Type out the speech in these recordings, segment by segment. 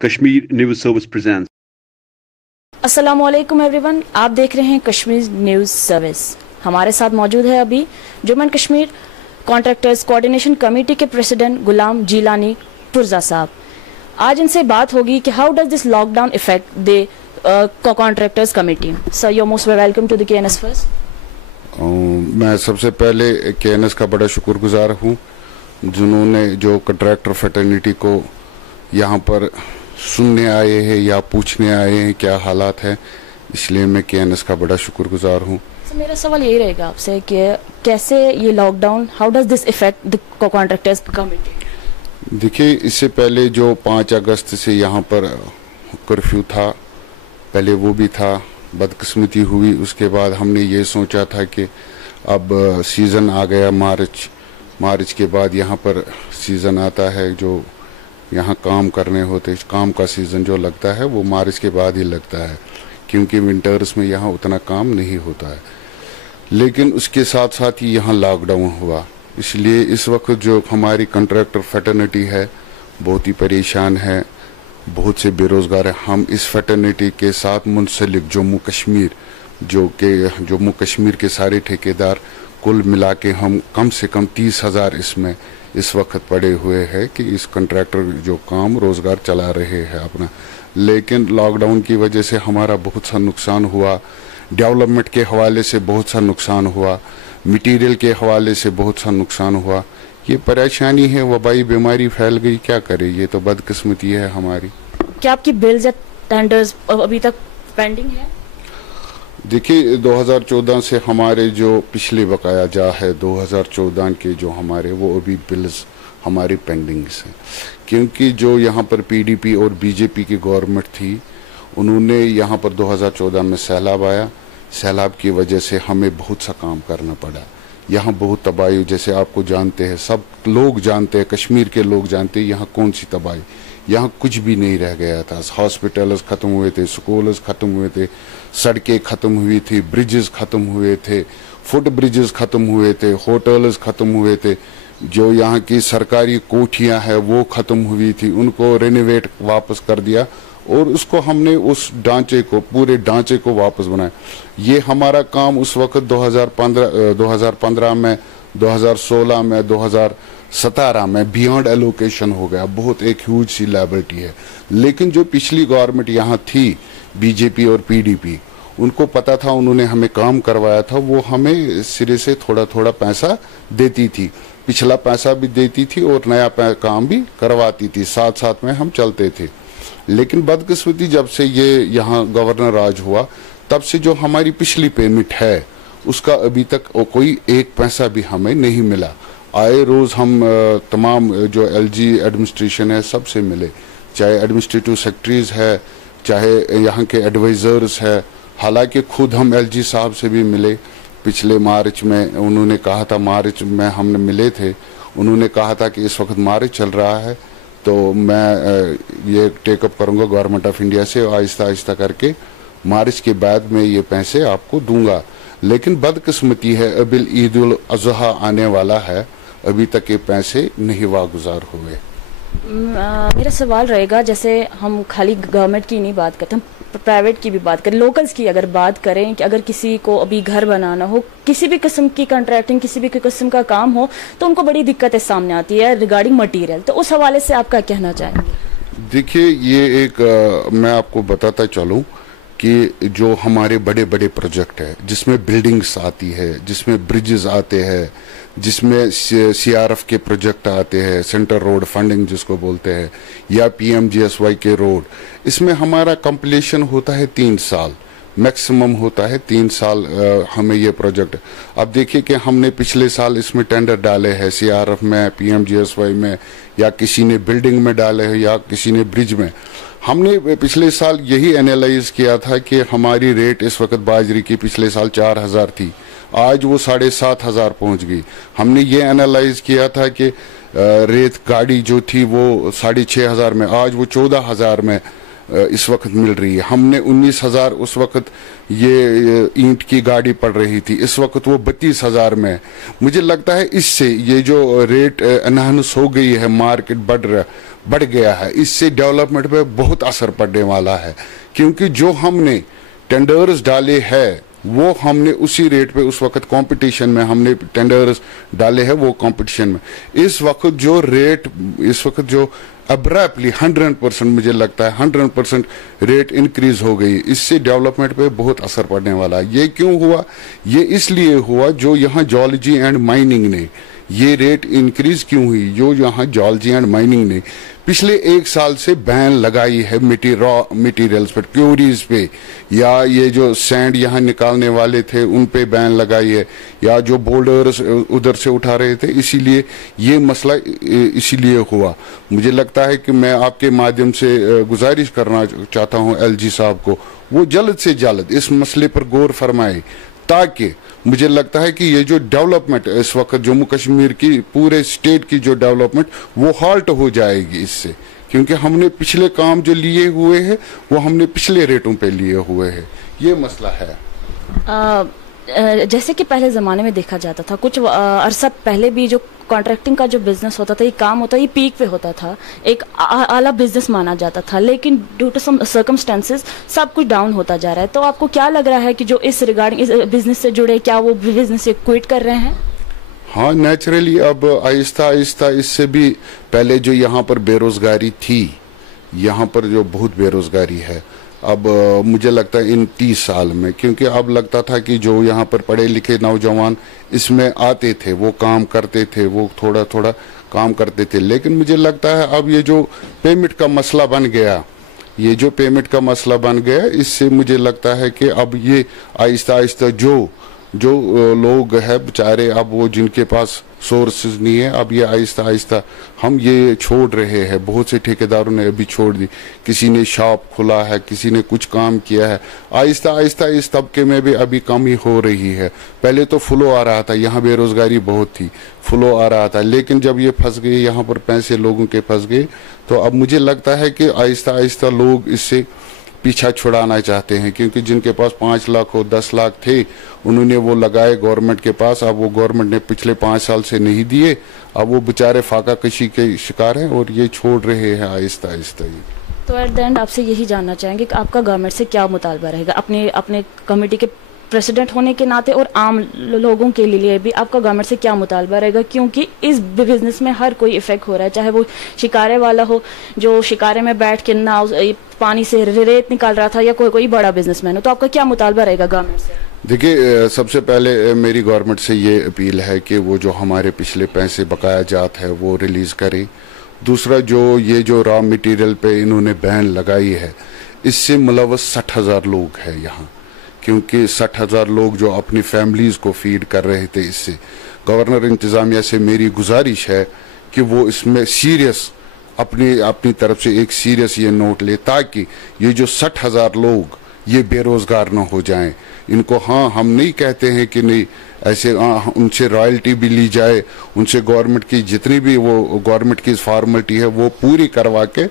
Kashmir News Service presents. अस्सलाम वालेकुम everyone, आप देख रहे हैं कश्मीर न्यूज़ सर्विस। हमारे साथ मौजूद है अभी Jammu and Kashmir contractors coordination committee के प्रेसिडेंट गुलाम जिलानी पुरजा साहब। आज इनसे बात होगी कि how does this lockdown effect the contractors committee. Sir, you are most welcome to the KNS first. मैं सबसे पहले केएनएस का बड़ा शुक्रगुजार हूँ, जिन्होंने जो कॉन्ट्रैक्टर फ्रेटर्निटी को यहाँ पर सुनने आए हैं या पूछने आए हैं क्या हालात है, इसलिए मैं केएनएस का बड़ा शुक्रगुजार हूँ। मेरा सवाल यही रहेगा आपसे कि कैसे ये lockdown, how does this effect the contractors committee. देखिए, इससे पहले जो 5 अगस्त से यहाँ पर कर्फ्यू था, पहले वो भी था, बदकिस्मती हुई। उसके बाद हमने ये सोचा था कि अब सीज़न आ गया, मार्च के बाद यहाँ पर सीज़न आता है, जो यहाँ काम करने होते, काम का सीज़न जो लगता है वो मार्च के बाद ही लगता है, क्योंकि विंटर्स में यहाँ उतना काम नहीं होता है। लेकिन उसके साथ साथ ही यहाँ लॉकडाउन हुआ, इसलिए इस वक्त जो हमारी कॉन्ट्रैक्टर फ्रेटर्निटी है बहुत ही परेशान है, बहुत से बेरोज़गार हैं। हम इस फ्रेटर्निटी के साथ मुंसलिक जम्मू कश्मीर के सारे ठेकेदार कुल मिला के हम कम से कम 30,000 इसमें इस वक्त पड़े हुए हैं कि इस कॉन्ट्रैक्टर जो काम रोज़गार चला रहे हैं अपना। लेकिन लॉकडाउन की वजह से हमारा बहुत सा नुकसान हुआ, डेवलपमेंट के हवाले से बहुत सा नुकसान हुआ, मटेरियल के हवाले से बहुत सा नुकसान हुआ। ये परेशानी है, वबाई बीमारी फैल गई, क्या करे, ये तो बदकिस्मती है हमारी। क्या आपकी बिल्स या टेंडर्स अभी तक पेंडिंग है? देखिए, 2014 से हमारे जो पिछले बकाया जा है 2014 के जो हमारे, वो अभी बिल्स हमारे पेंडिंग हैं, क्योंकि जो यहाँ पर पीडीपी और बीजेपी की गवर्नमेंट थी, उन्होंने यहाँ पर 2014 में सैलाब आया, सैलाब की वजह से हमें बहुत सा काम करना पड़ा। यहाँ बहुत तबाही, जैसे आपको जानते हैं, सब लोग जानते हैं, कश्मीर के लोग जानते हैं यहाँ कौन सी तबाही, यहाँ कुछ भी नहीं रह गया था। हॉस्पिटल्स ख़त्म हुए थे, स्कूल्स ख़त्म हुए थे, सड़कें ख़त्म हुई थी, ब्रिजेस ख़त्म हुए थे, फुट ब्रिजेस ख़त्म हुए थे, होटल्स ख़त्म हुए थे, जो यहाँ की सरकारी कोठियाँ हैं वो ख़त्म हुई थी, उनको रेनोवेट वापस कर दिया और उसको हमने उस ढांचे को, पूरे ढांचे को वापस बनाया। ये हमारा काम उस वक्त 2015 में, 2016 में, 2017 में बियॉन्ड एलोकेशन हो गया, बहुत एक ह्यूज सी लायबिलिटी है। लेकिन जो पिछली गवर्नमेंट यहाँ थी, बीजेपी और पीडीपी, उनको पता था, उन्होंने हमें काम करवाया था, वो हमें सिरे से थोड़ा थोड़ा पैसा देती थी, पिछला पैसा भी देती थी और नया काम भी करवाती थी, साथ साथ में हम चलते थे। लेकिन बदकिस्मती जब से ये यहाँ गवर्नर राज हुआ, तब से जो हमारी पिछली पेमेंट है उसका अभी तक कोई एक पैसा भी हमें नहीं मिला। आए रोज़ हम तमाम जो एलजी एडमिनिस्ट्रेशन है सबसे मिले, चाहे एडमिनिस्ट्रेटिव सेक्रेटरीज है, चाहे यहाँ के एडवाइज़र्स है। हालांकि खुद हम एलजी साहब से भी मिले पिछले मार्च में, उन्होंने कहा था, मार्च में हमने मिले थे, उन्होंने कहा था कि इस वक्त मार्च चल रहा है तो मैं ये टेकअप करूँगा गवर्नमेंट ऑफ इंडिया से, आहिस्ता आहिस्ता करके मार्च के बाद में ये पैसे आपको दूंगा। लेकिन बदकिस्मती है, अभी ईद उल अज़हा आने वाला है, अभी तक ये पैसे नहीं वागुजार हुए। मेरा सवाल रहेगा, जैसे हम खाली गवर्नमेंट की नहीं बात करते, हम प्राइवेट की भी बात करें, लोकल्स की अगर बात करें कि अगर किसी को अभी घर बनाना हो, किसी भी किस्म की कॉन्ट्रैक्टिंग, किसी भी किस्म का काम हो, तो उनको बड़ी दिक्कतें सामने आती है रिगार्डिंग मटीरियल, तो उस हवाले से आप क्या कहना चाहेंगे? देखिए, ये एक मैं आपको बताता चलूँ कि जो हमारे बड़े बड़े प्रोजेक्ट है, जिसमें बिल्डिंग्स आती है, जिसमें ब्रिजेस आते हैं, जिसमें सीआरएफ के प्रोजेक्ट आते हैं, सेंटर रोड फंडिंग जिसको बोलते हैं, या पीएमजीएसवाई के रोड, इसमें हमारा कंप्लीशन होता है 3 साल, मैक्सिमम होता है 3 साल हमें ये प्रोजेक्ट। अब देखिए कि हमने पिछले साल इसमें टेंडर डाले हैं, सीआरएफ में, पीएमजीएसवाई में, या किसी ने बिल्डिंग में डाले हैं, या किसी ने ब्रिज में। हमने पिछले साल यही एनालाइज किया था कि हमारी रेट इस वक्त बाजरी की पिछले साल 4,000 थी, आज वो 7,500 पहुंच गई। हमने ये एनालाइज किया था कि रेत गाड़ी जो थी वो 6,500 में, आज वो 14,000 में اس وقت مل رہی ہے. ہم نے 19,000 اس وقت یہ اینٹ کی گاڑی پڑ رہی تھی, اس وقت وہ 32,000 میں. مجھے لگتا ہے اس سے یہ جو ریٹ انہانس ہو گئی ہے, مارکیٹ بڑھ گیا ہے, اس سے ڈیولپمنٹ پہ بہت اثر پڑنے والا ہے. کیونکہ جو ہم نے ٹینڈرز ڈالے ہیں وہ ہم نے اسی ریٹ پہ اس وقت کمپٹیشن میں ہم نے ٹینڈرز ڈالے ہیں, وہ کمپٹیشن میں اس وقت جو ریٹ اس وقت جو ابرپلی 100% مجھے لگتا ہے 100% ریٹ انکریز ہو گئی. اس سے ڈیولپمنٹ پہ بہت اثر پڑنے والا ہے. یہ کیوں ہوا؟ یہ اس لیے ہوا جو یہاں جیولوجی اینڈ مائننگ نے یہ ریٹ انکریز کیوں ہوئی, جو یہاں جیولوجی اینڈ مائننگ نے پچھلے 1 سال سے بین لگائی ہے را مٹیریلز پر, کیوریز پہ, یا یہ جو سینڈ یہاں نکالنے والے تھے ان پہ بین لگائی ہے, یا جو بولڈرز ادھر سے اٹھا رہے تھے. اسی لیے یہ مسئلہ اسی لیے ہوا. مجھے لگتا ہے کہ میں آپ کے مادھیم سے گزارش کرنا چاہتا ہوں LG صاحب کو, وہ جلد سے جلد اس مسئلے پر غور فرمائے, تاکہ مجھے لگتا ہے کہ یہ جو ڈیولپمنٹ اس وقت جموں کشمیر کی پورے اسٹیٹ کی جو ڈیولپمنٹ وہ ہالٹ ہو جائے گی اس سے. کیونکہ ہم نے پچھلے کام جو لیے ہوئے ہیں وہ ہم نے پچھلے ریٹوں پہ لیے ہوئے ہیں. یہ مسئلہ ہے. جیسے کہ پہلے زمانے میں دیکھا جاتا تھا, کچھ عرصہ پہلے بھی جو کانٹریکٹنگ کا جو بزنس ہوتا تھا, یہ کام ہوتا, یہ پیک پہ ہوتا تھا, ایک اعلیٰ بزنس مانا جاتا تھا. لیکن ڈیو ٹو سم سرکمسٹانسز سب کچھ ڈاؤن ہوتا جا رہا ہے. تو آپ کو کیا لگ رہا ہے کہ جو اس ریگارڈنگ اس بزنس سے جڑے, کیا وہ بزنس سے کوئٹ کر رہے ہیں؟ ہاں, نیچرلی اب آہستہ آہستہ اس سے بھی پہلے جو یہاں پر بے روزگاری تھی, یہاں پر جو بہت بے روزگاری ہے اب مجھے لگتا ہے ان 30 سال میں, کیونکہ اب لگتا تھا کہ جو یہاں پر پڑھے لکھے نوجوان اس میں آتے تھے, وہ کام کرتے تھے, وہ تھوڑا تھوڑا کام کرتے تھے. لیکن مجھے لگتا ہے اب یہ جو پیمنٹ کا مسئلہ بن گیا, یہ جو پیمنٹ کا مسئلہ بن گیا, اس سے مجھے لگتا ہے کہ اب یہ آہستہ آہستہ جو لوگ ہیں بیچارے, اب وہ جن کے پاس سورسز نہیں ہے, اب یہ آہستہ آہستہ ہم یہ چھوڑ رہے ہیں. بہت سے ٹھیکیداروں نے ابھی چھوڑ دی, کسی نے شاپ کھلا ہے, کسی نے کچھ کام کیا ہے. آہستہ آہستہ اس طبقے میں بھی ابھی کمی ہو رہی ہے. پہلے تو فلو آ رہا تھا, یہاں بے روزگاری بہت تھی, فلو آ رہا تھا. لیکن جب یہ پھنس گئے, یہاں پر پیسے لوگوں کے پھنس گئے, تو اب مجھے لگتا ہے کہ آہستہ آہستہ لوگ اس سے پیچھا چھڑانا چاہتے ہیں. کیونکہ جن کے پاس 5 لاکھ ہو 10 لاکھ تھے, انہوں نے وہ لگائے گورنمنٹ کے پاس, اب وہ گورنمنٹ نے پچھلے 5 سال سے نہیں دیے, اب وہ بیچارے فاقہ کشی کے شکار ہیں اور یہ چھوڑ رہے ہیں آہستہ آہستہ. تو ایٹ دا اینڈ آپ سے یہی جاننا چاہیں گے کہ آپ کا گورنمنٹ سے کیا مطالبہ رہے گا, اپنے کمیٹی کے پریسیڈنٹ ہونے کے ناطے اور عام لوگوں کے لیے بھی آپ کا گورنمنٹ سے کیا مطالبہ رہے گا؟ کیونکہ اس بزنس میں ہر کوئی افیکٹ ہو رہا ہے, چاہے وہ شکارے والا ہو جو شکارے میں بیٹھ کے نہ پانی سے ریت نکال رہا تھا, یا کوئی بڑا بزنس مین ہو. تو آپ کا کیا مطالبہ رہے گا گورنمنٹ سے؟ دیکھیے, سب سے پہلے میری گورنمنٹ سے یہ اپیل ہے کہ وہ جو ہمارے پچھلے پیسے بقایا جات ہے وہ ریلیز کریں. دوسرا, یہ جو را مٹیریل پہ انہوں نے بین لگائی ہے, اس سے ملوث 60,000 لوگ ہیں یہاں. کیونکہ 60,000 لوگ جو اپنی فیملیز کو فیڈ کر رہے تھے. اس سے گورنر انتظامیہ سے میری گزارش ہے کہ وہ اس میں سیریس اپنی طرف سے ایک سیریس یہ نوٹ لے, تاکہ یہ جو 60,000 لوگ یہ بے روزگار نہ ہو جائیں. ان کو, ہاں ہم نہیں کہتے ہیں کہ نہیں ایسے ان سے رائلٹی بھی لی جائے, ان سے گورنمنٹ کی جتنی بھی وہ گورنمنٹ کی فارملٹی ہے وہ پوری کروا کے,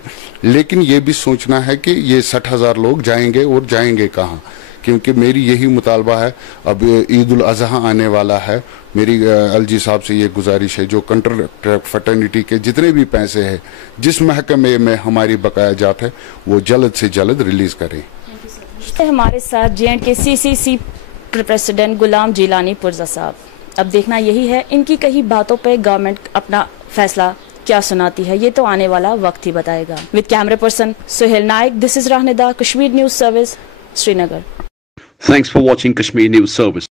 لیکن یہ بھی سوچنا ہے کہ یہ 60,000 لوگ جائیں گے اور جائیں گے کہاں. کیونکہ میری یہی مطالبہ ہے, اب عید الاضحیٰ آنے والا ہے, میری LG صاحب سے یہ گزارش ہے جو کنٹریکٹ فٹرنیٹی کے جتنے بھی پیسے ہیں جس محکمے میں ہماری بقایا جات ہے وہ جلد سے جلد ریلیز کریں. ہمارے ساتھ JNK CCC president Ghulam Jilani پرزا صاحب. اب دیکھنا یہی ہے ان کی کئی باتوں پہ گورنمنٹ اپنا فیصلہ کیا سناتی ہے, یہ تو آنے والا وقت ہی بتائے گا. With camera person Sohail Naik, this is راہندا, Kashmir news service, Srinagar. Thanks for watching Kashmir News Service.